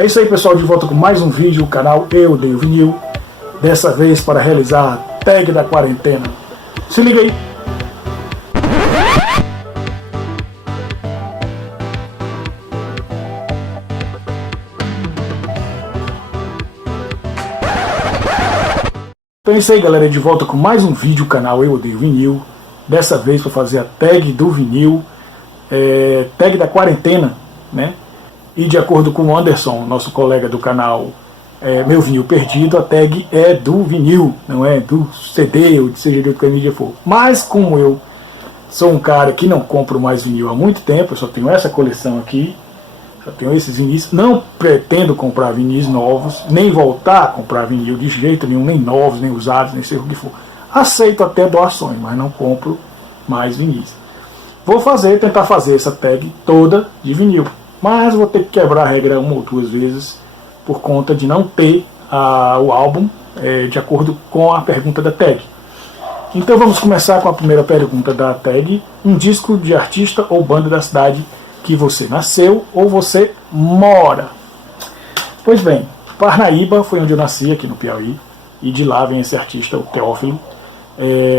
É isso aí, pessoal, de volta com mais um vídeo, o canal Eu Odeio Vinil. Dessa vez para realizar a tag da quarentena. Se liga aí! Então é isso aí, galera, de volta com mais um vídeo, o canal Eu Odeio Vinil. Dessa vez para fazer a tag do vinil, tag da quarentena, né? E de acordo com o Anderson, nosso colega do canal Meu Vinil Perdido, a tag é do vinil, não é do CD ou de seja do que a mídia for. Mas como eu sou um cara que não compro mais vinil há muito tempo, eu só tenho essa coleção aqui, só tenho esses vinis, não pretendo comprar vinis novos, nem voltar a comprar vinil de jeito nenhum, nem novos, nem usados, nem sei o que for. Aceito até doações, mas não compro mais vinis. Vou tentar fazer essa tag toda de vinil, mas vou ter que quebrar a regra uma ou duas vezes por conta de não ter o álbum de acordo com a pergunta da tag. Então vamos começar com a primeira pergunta da tag: um disco de artista ou banda da cidade que você nasceu ou você mora. Pois bem, Parnaíba foi onde eu nasci, aqui no Piauí, e de lá vem esse artista, o Teófilo,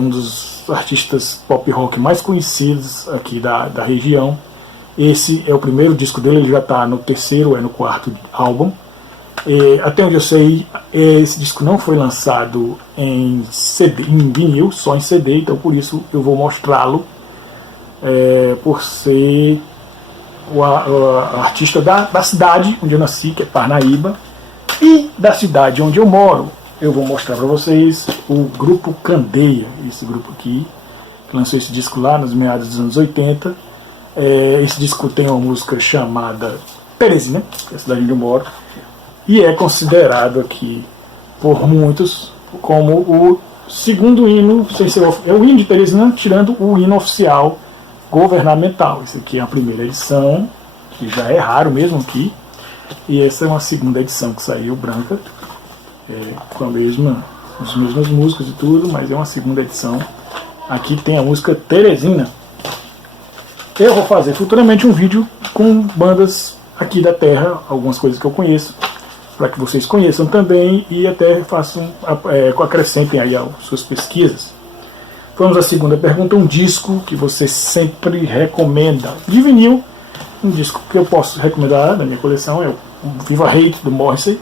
um dos artistas pop rock mais conhecidos aqui da região. Esse é o primeiro disco dele, ele já está no terceiro, no quarto álbum. Até onde eu sei, esse disco não foi lançado em CD, em vinil, só em CD, então por isso eu vou mostrá-lo, por ser o artista da cidade onde eu nasci, que é Parnaíba, e da cidade onde eu moro. Eu vou mostrar para vocês o grupo Candeia, esse grupo aqui, que lançou esse disco lá nos meados dos anos 80. Esse disco tem uma música chamada Teresina, que é a cidade onde eu moro, e é considerado aqui por muitos como o segundo hino, sem ser o hino de Teresina, tirando o hino oficial governamental. Esse aqui é a primeira edição, que já é raro mesmo aqui, e essa é uma segunda edição que saiu branca, com as mesmas músicas e tudo, mas é uma segunda edição. Aqui tem a música Teresina. Eu vou fazer futuramente um vídeo com bandas aqui da terra, algumas coisas que eu conheço, para que vocês conheçam também e até acrescentem aí as suas pesquisas. Vamos à segunda pergunta: um disco que você sempre recomenda de vinil. Um disco que eu posso recomendar da minha coleção é o Viva Hate, do Morrissey.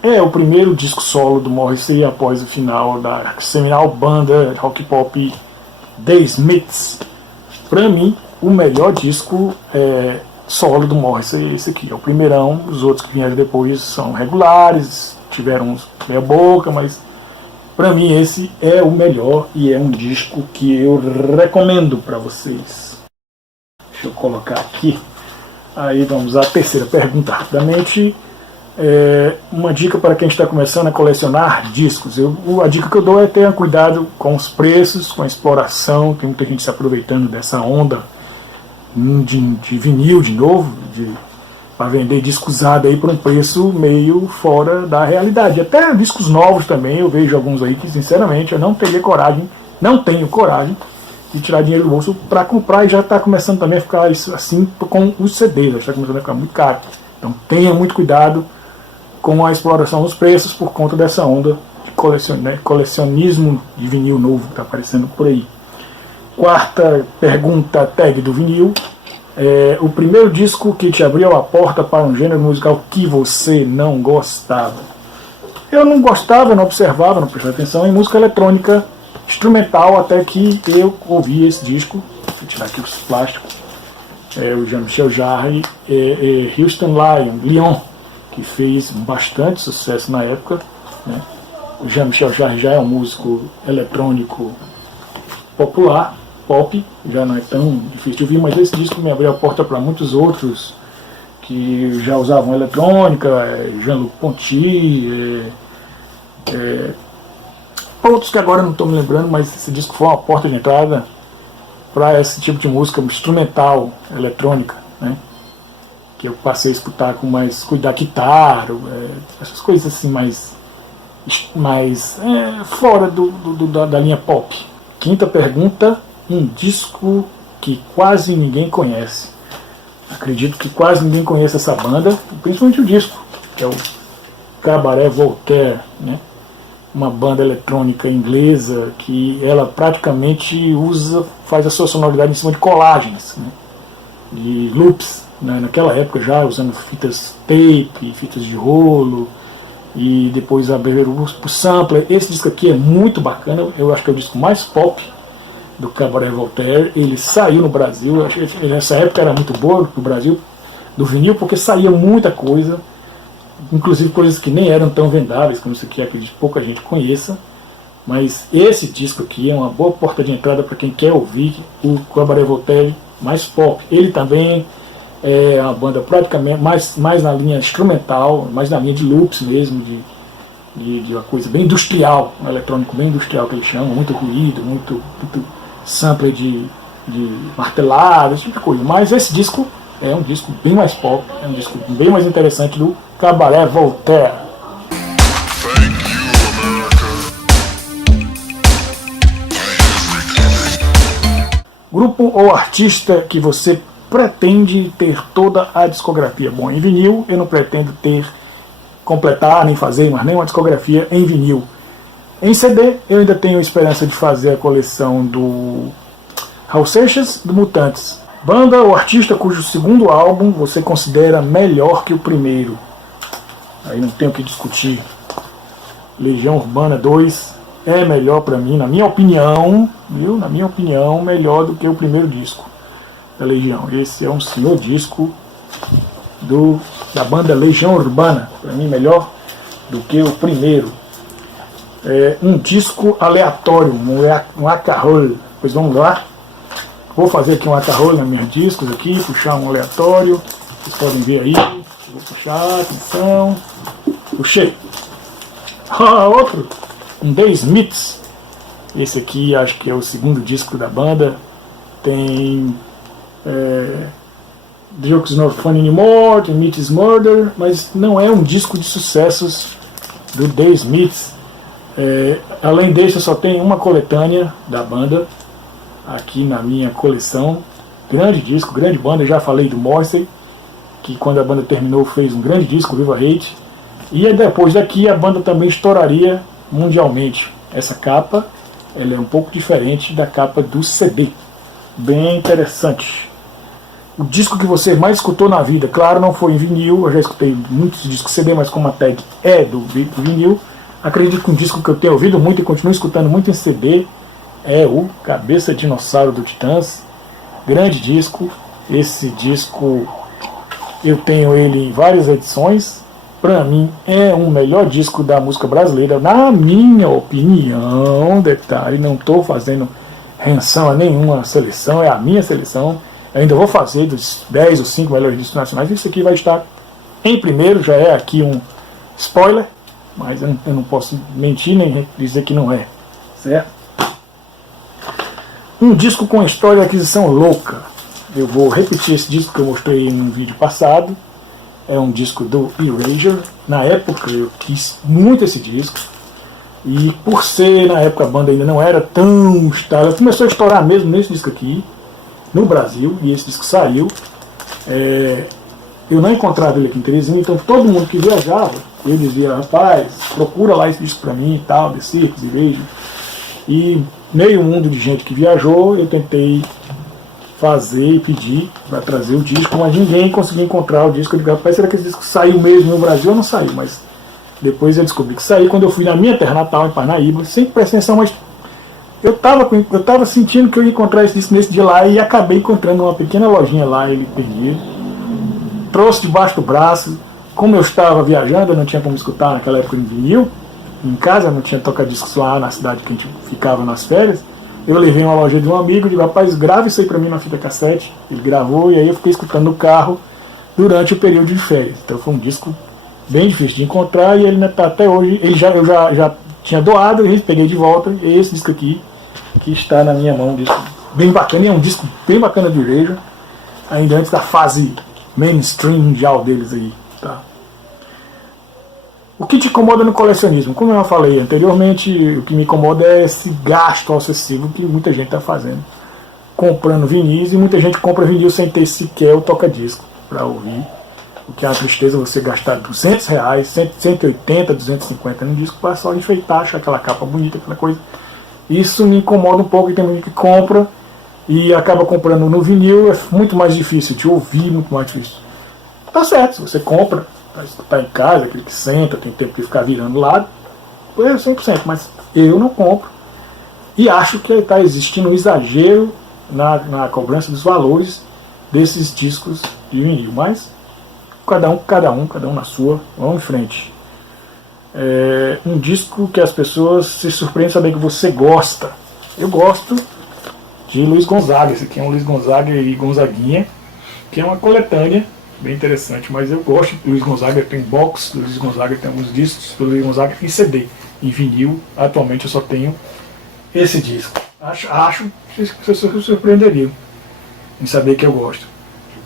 É o primeiro disco solo do Morrissey após o final da seminal banda rock pop The Smiths. Para mim, o melhor disco solo do Morrissey é esse aqui, é o primeirão. Os outros que vieram depois são regulares, tiveram uns meia boca, mas para mim esse é o melhor e é um disco que eu recomendo para vocês. Deixa eu colocar aqui. Aí vamos à terceira pergunta rapidamente. Uma dica para quem está começando a colecionar discos. A dica que eu dou é ter cuidado com os preços, com a exploração. Tem muita gente se aproveitando dessa onda de vinil de novo, para vender disco usado aí por um preço meio fora da realidade. Até discos novos também, eu vejo alguns aí que sinceramente eu não tenho coragem de tirar dinheiro do bolso para comprar, e já está começando também a ficar isso assim com os CDs, já está começando a ficar muito caro. Então tenha muito cuidado com a exploração dos preços por conta dessa onda de colecionismo de vinil novo que está aparecendo por aí. Quarta pergunta, tag do vinil: o primeiro disco que te abriu a porta para um gênero musical que você não gostava. Eu não gostava, não observava, não prestava atenção em música eletrônica instrumental, até que eu ouvi esse disco. Vou tirar aqui os plásticos. O Jean-Michel Jarre, Houston Lion, que fez bastante sucesso na época, né? O Jean-Michel Jarre já é um músico eletrônico popular, pop, já não é tão difícil de ouvir, mas esse disco me abriu a porta para muitos outros que já usavam eletrônica, Jean-Luc Ponty, outros que agora não estou me lembrando, mas esse disco foi uma porta de entrada para esse tipo de música instrumental, eletrônica, né? Que eu passei a escutar com mais cuidado, guitarra, essas coisas assim mais fora da linha pop. Quinta pergunta: um disco que quase ninguém conhece. Acredito que quase ninguém conhece essa banda, principalmente o disco, que é o Cabaret Voltaire, né? Uma banda eletrônica inglesa que ela praticamente faz a sua sonoridade em cima de colagens, né? De loops, né? Naquela época já usando fitas tape, fitas de rolo, e depois abriram o sampler. Esse disco aqui é muito bacana, eu acho que é o disco mais pop do Cabaret Voltaire. Ele saiu no Brasil, nessa época era muito boa no Brasil, do vinil, porque saía muita coisa, inclusive coisas que nem eram tão vendáveis, como isso aqui, acredito que pouca gente conheça. Mas esse disco aqui é uma boa porta de entrada para quem quer ouvir o Cabaret Voltaire mais pop. Ele também é uma banda praticamente mais na linha instrumental, mais na linha de loops mesmo, de uma coisa bem industrial, um eletrônico bem industrial que eles chamam, muito ruído, muito sampler de martelada, esse tipo de coisa. Mas esse disco é um disco bem mais pop, é um disco bem mais interessante do Cabaret Voltaire. Grupo ou artista que você pretende ter toda a discografia. Bom, em vinil eu não pretendo completar nem fazer mais nenhuma discografia em vinil. Em CD eu ainda tenho esperança de fazer a coleção do Raul Seixas, do Mutantes. Banda ou artista cujo segundo álbum você considera melhor que o primeiro. Aí não tem o que discutir. Legião Urbana 2 é melhor pra mim, na minha opinião, viu? Na minha opinião, melhor do que o primeiro disco da Legião. Esse é um senhor disco da banda Legião Urbana. Pra mim, melhor do que o primeiro. É um disco aleatório, um acarrol. Pois vamos lá. Vou fazer aqui um acarrol nos meus discos aqui, puxar um aleatório. Vocês podem ver aí. Vou puxar, atenção. Puxei. Outro. Um The Smiths. Esse aqui acho que é o segundo disco da banda. Tem The Joke's Not Funny Anymore, The Meat is Murder, mas não é um disco de sucessos do The Smiths. Além desse, eu só tenho uma coletânea da banda aqui na minha coleção. Grande disco, grande banda. Já falei do Morrissey, que quando a banda terminou fez um grande disco, Viva Hate. E depois daqui a banda também estouraria mundialmente. Essa capa ela é um pouco diferente da capa do CD. Bem interessante. O disco que você mais escutou na vida, claro, não foi em vinil. Eu já escutei muitos discos CD, mas como a tag é do vinil, acredito que um disco que eu tenho ouvido muito e continuo escutando muito em CD é o Cabeça Dinossauro do Titãs. Grande disco. Esse disco eu tenho ele em várias edições. Para mim é o melhor disco da música brasileira, na minha opinião. Detalhe, não estou fazendo menção a nenhuma seleção, é a minha seleção. Eu ainda vou fazer dos 10 ou 5 melhores discos nacionais. Isso aqui vai estar em primeiro, já é aqui um spoiler, mas eu não posso mentir nem dizer que não é, certo? Um disco com história de aquisição louca. Eu vou repetir esse disco que eu mostrei em um vídeo passado. É um disco do Erasure. Na época eu quis muito esse disco. E por ser, na época, a banda ainda não era tão estável, começou a estourar mesmo nesse disco aqui, no Brasil, e esse disco saiu. Eu não encontrava ele aqui em Teresina, então todo mundo que viajava, ele dizia, rapaz, procura lá esse disco pra mim e tal, The Circus, Erasure. E meio mundo de gente que viajou, eu tentei fazer e pedir para trazer o disco, mas ninguém conseguia encontrar o disco. Eu digo, rapaz, será que esse disco saiu mesmo no Brasil ou não saiu? Mas depois eu descobri que saiu quando eu fui na minha terra natal, em Parnaíba, sem prestar atenção, mas eu tava sentindo que eu ia encontrar esse disco nesse dia lá e acabei encontrando uma pequena lojinha lá, ele perdido. Trouxe debaixo do braço. Como eu estava viajando, eu não tinha como escutar naquela época em vinil, em casa, não tinha toca-discos lá na cidade que a gente ficava nas férias. Eu levei uma loja de um amigo e digo, rapaz, grava isso aí pra mim na fita cassete. Ele gravou e aí eu fiquei escutando no carro durante o período de férias. Então foi um disco bem difícil de encontrar e ele ainda tá até hoje. Eu já tinha doado e peguei de volta. E é esse disco aqui que está na minha mão. Um disco bem bacana, e é um disco bem bacana de Erasure, ainda antes da fase mainstream mundial deles aí. Tá? O que te incomoda no colecionismo? Como eu já falei anteriormente, o que me incomoda é esse gasto excessivo que muita gente está fazendo comprando vinis, e muita gente compra vinil sem ter sequer o toca-disco para ouvir. O que é uma tristeza você gastar R$200, 180, 250 num disco para só enfeitar, achar aquela capa bonita, aquela coisa. Isso me incomoda um pouco, e tem gente que compra e acaba comprando no vinil, é muito mais difícil de ouvir, muito mais difícil. Tá certo, se você compra, tá em casa, aquele que senta, tem tempo de ficar virando lado, é 100%, mas eu não compro. E acho que está existindo um exagero na cobrança dos valores desses discos de vinil, mas cada um na sua, vamos em frente. Um disco que as pessoas se surpreendem saber que você gosta. Eu gosto de Luiz Gonzaga. Esse aqui é um Luiz Gonzaga e Gonzaguinha, que é uma coletânea bem interessante, mas eu gosto de Luiz Gonzaga. Tem box do Luiz Gonzaga, tem alguns discos do Luiz Gonzaga em CD. Em vinil, atualmente eu só tenho esse disco. Acho que as pessoas se surpreenderiam em saber que eu gosto.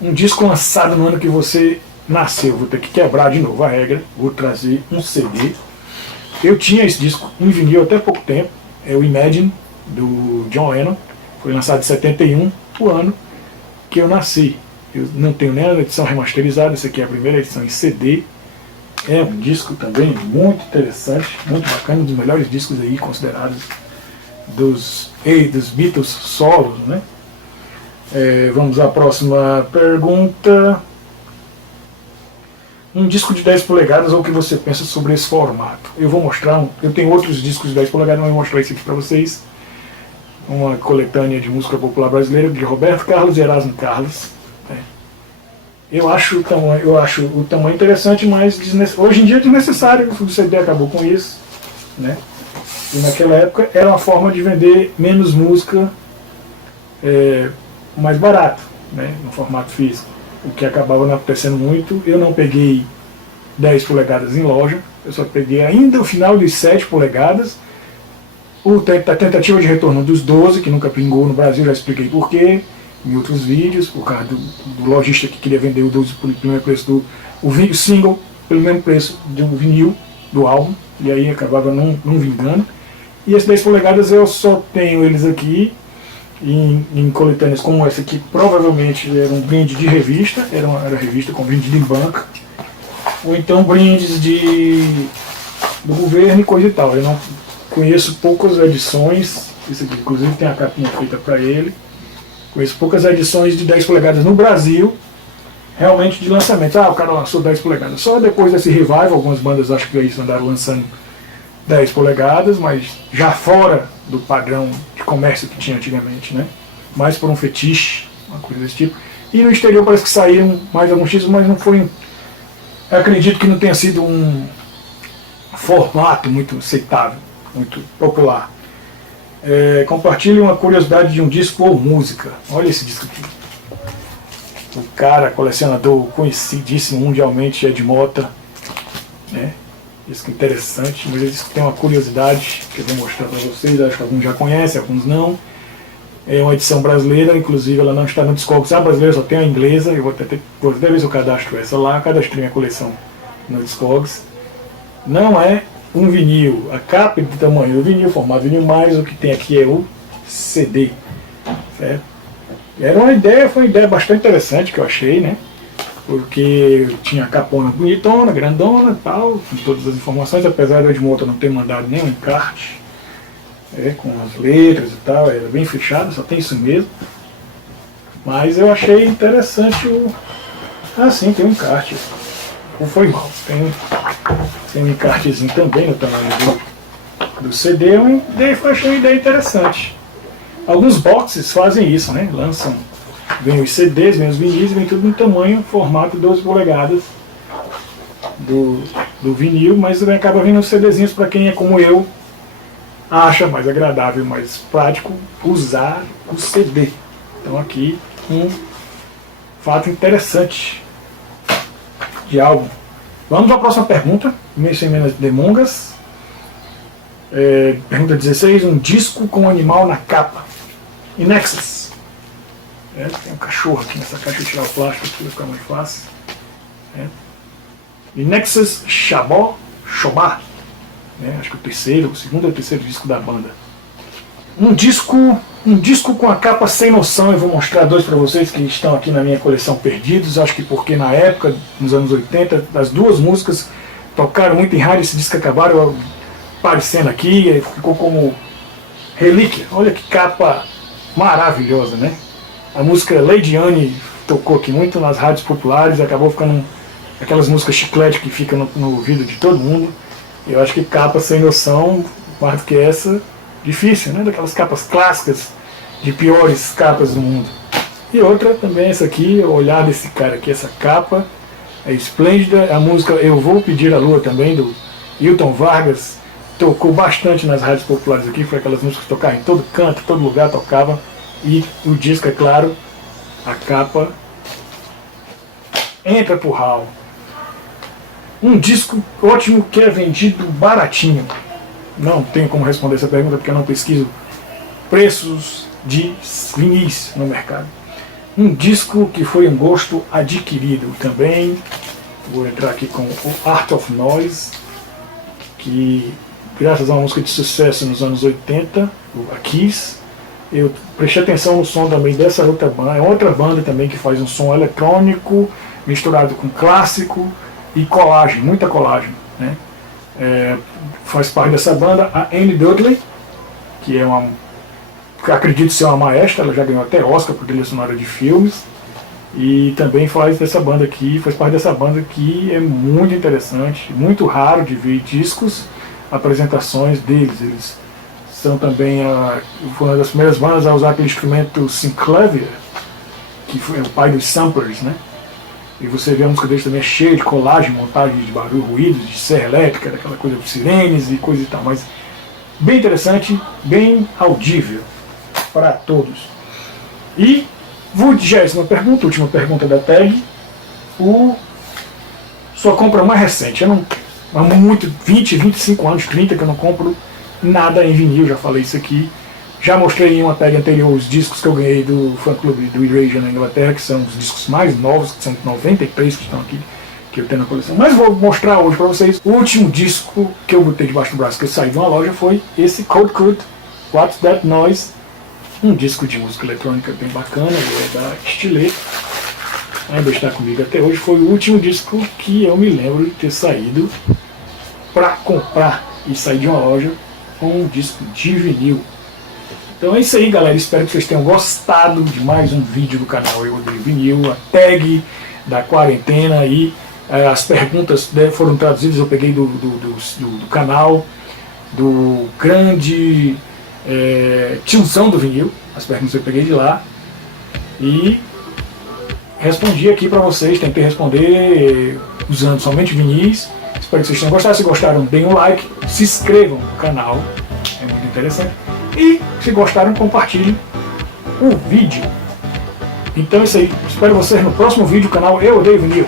Um disco lançado no ano que você nasceu. Vou ter que quebrar de novo a regra. Vou trazer um CD. Eu tinha esse disco em vinil até pouco tempo. É o Imagine, do John Lennon. Foi lançado em 71, o ano que eu nasci. Eu não tenho nem a edição remasterizada. Essa aqui é a primeira edição em CD. É um disco também muito interessante, muito bacana, um dos melhores discos aí considerados dos Beatles solos, né? Vamos à próxima pergunta. Um disco de 10 polegadas, ou o que você pensa sobre esse formato? Eu vou mostrar, eu tenho outros discos de 10 polegadas, mas eu vou mostrar esse aqui para vocês. Uma coletânea de música popular brasileira de Roberto Carlos e Erasmo Carlos. Eu acho o tamanho interessante, mas hoje em dia é desnecessário. O CD acabou com isso, né? E naquela época era uma forma de vender menos música mais barato, né? No formato físico. O que acabava não acontecendo muito. Eu não peguei 10 polegadas em loja, eu só peguei ainda o final dos 7 polegadas. A tentativa de retorno dos 12, que nunca pingou no Brasil, já expliquei porquê em outros vídeos, por causa do lojista que queria vender o 12 pelo mesmo preço o single, pelo mesmo preço de um vinil do álbum, e aí acabava não vingando. E esses 10 polegadas eu só tenho eles aqui em coletâneas como essa aqui, provavelmente era um brinde de revista, era revista com brinde de banca, ou então brindes do governo e coisa e tal. Eu não conheço poucas edições, isso aqui inclusive tem a capinha feita para ele. Conheço poucas edições de 10 polegadas no Brasil, realmente de lançamento. O cara lançou 10 polegadas. Só depois desse revival, algumas bandas acho que aí andaram lançando 10 polegadas, mas já fora do padrão de comércio que tinha antigamente, né? Mais por um fetiche, uma coisa desse tipo. E no exterior parece que saíram mais alguns títulos, mas não foi. Eu acredito que não tenha sido um formato muito aceitável, muito popular. Compartilhe uma curiosidade de um disco ou música. Olha esse disco aqui. O cara, colecionador conhecidíssimo mundialmente, Ed Mota, né? Disco interessante, mas esse disco tem uma curiosidade que eu vou mostrar para vocês. Acho que alguns já conhecem, alguns não. É uma edição brasileira, inclusive ela não está no Discogs. A brasileira só tem a inglesa. Eu vou até ver se eu cadastro essa lá. Cadastrei minha coleção no Discogs. Não é um vinil, a capa de tamanho do vinil, formato vinil, mais o que tem aqui é o CD, certo? Foi uma ideia bastante interessante que eu achei, né? Porque tinha a capona bonitona, grandona e tal, com todas as informações, apesar do Edmota não ter mandado nenhum encarte, com as letras e tal, era bem fechado, só tem isso mesmo. Mas eu achei interessante sim, tem um encarte. Ou foi mal, tem um encartezinho também no tamanho do CD, eu achei uma ideia interessante. Alguns boxes fazem isso, né? Lançam, vem os CDs, vem os vinis, vem tudo no tamanho, formato 12 polegadas do vinil, mas acaba vindo os CDzinhos para quem é como eu, acha mais agradável, mais prático usar o CD. Então aqui um fato interessante de álbum. Vamos à próxima pergunta, sem menos demongas. Pergunta 16, um disco com um animal na capa. E Nexus. Tem um cachorro aqui nessa caixa, eu tirar o plástico aqui, vai ficar mais fácil. E Nexus Chobá, acho que o segundo ou terceiro disco da banda. Um disco com a capa sem noção. Eu vou mostrar dois para vocês que estão aqui na minha coleção perdidos. Acho que porque na época, nos anos 80, as duas músicas tocaram muito em rádio. Esse disco acabaram aparecendo aqui, ficou como relíquia. Olha que capa maravilhosa, né? A música Lady Anne tocou aqui muito nas rádios populares, acabou ficando aquelas músicas chiclete que ficam no ouvido de todo mundo. Eu acho que capa sem noção, mais do que essa, difícil, né? Daquelas capas clássicas, de piores capas do mundo. E outra também, essa aqui, o olhar desse cara aqui, essa capa é esplêndida. A música Eu Vou Pedir a Lua também, do Hilton Vargas, tocou bastante nas rádios populares aqui, foi aquelas músicas que tocavam em todo canto, todo lugar tocava. E o disco, é claro, a capa entra pro hall. Um disco ótimo que é vendido baratinho. Não tenho como responder essa pergunta porque eu não pesquiso preços de vinis no mercado. Um disco que foi um gosto adquirido também. Vou entrar aqui com o Art of Noise, que graças a uma música de sucesso nos anos 80, a Kiss, eu prestei atenção no som também dessa outra banda. É outra banda também que faz um som eletrônico misturado com clássico e colagem, muita colagem, né? Faz parte dessa banda a Anne Dudley, que é acredito ser uma maestra, ela já ganhou até Oscar por trilha sonora de filmes, e também faz parte dessa banda que é muito interessante, muito raro de ver discos, apresentações deles. Eles são também foi uma das primeiras bandas a usar aquele instrumento synclavier, que foi o pai dos samplers, né? E você vê a música deles também é cheia de colagem, montagem de barulho, ruídos, de serra elétrica, daquela coisa de sirenes e coisa e tal. Mas bem interessante, bem audível para todos. E vigésima pergunta, última pergunta da tag. Sua compra mais recente. Eu não, há muito, 20, 25 anos, 30 que eu não compro nada em vinil, já falei isso aqui. Já mostrei em uma tag anterior os discos que eu ganhei do fã clube do Erasure na Inglaterra, que são os discos mais novos, que são 93 que estão aqui, que eu tenho na coleção. Mas vou mostrar hoje para vocês. O último disco que eu botei debaixo do braço, que eu saí de uma loja, foi esse Cold Cut, What's That Noise? Um disco de música eletrônica bem bacana, é da Stilet. Ainda está comigo até hoje. Foi o último disco que eu me lembro de ter saído para comprar e sair de uma loja com um disco de vinil. Então é isso aí, galera, espero que vocês tenham gostado de mais um vídeo do canal Eu Odeio Vinil, a tag da quarentena aí, as perguntas foram traduzidas, eu peguei do canal, do grande tiozão do vinil, as perguntas eu peguei de lá e respondi aqui para vocês, tentei responder usando somente vinis. Espero que vocês tenham gostado, se gostaram deem um like, se inscrevam no canal, é muito interessante. E se gostaram, compartilhem o vídeo. Então é isso aí. Espero vocês no próximo vídeo do canal Eu Odeio Vinil.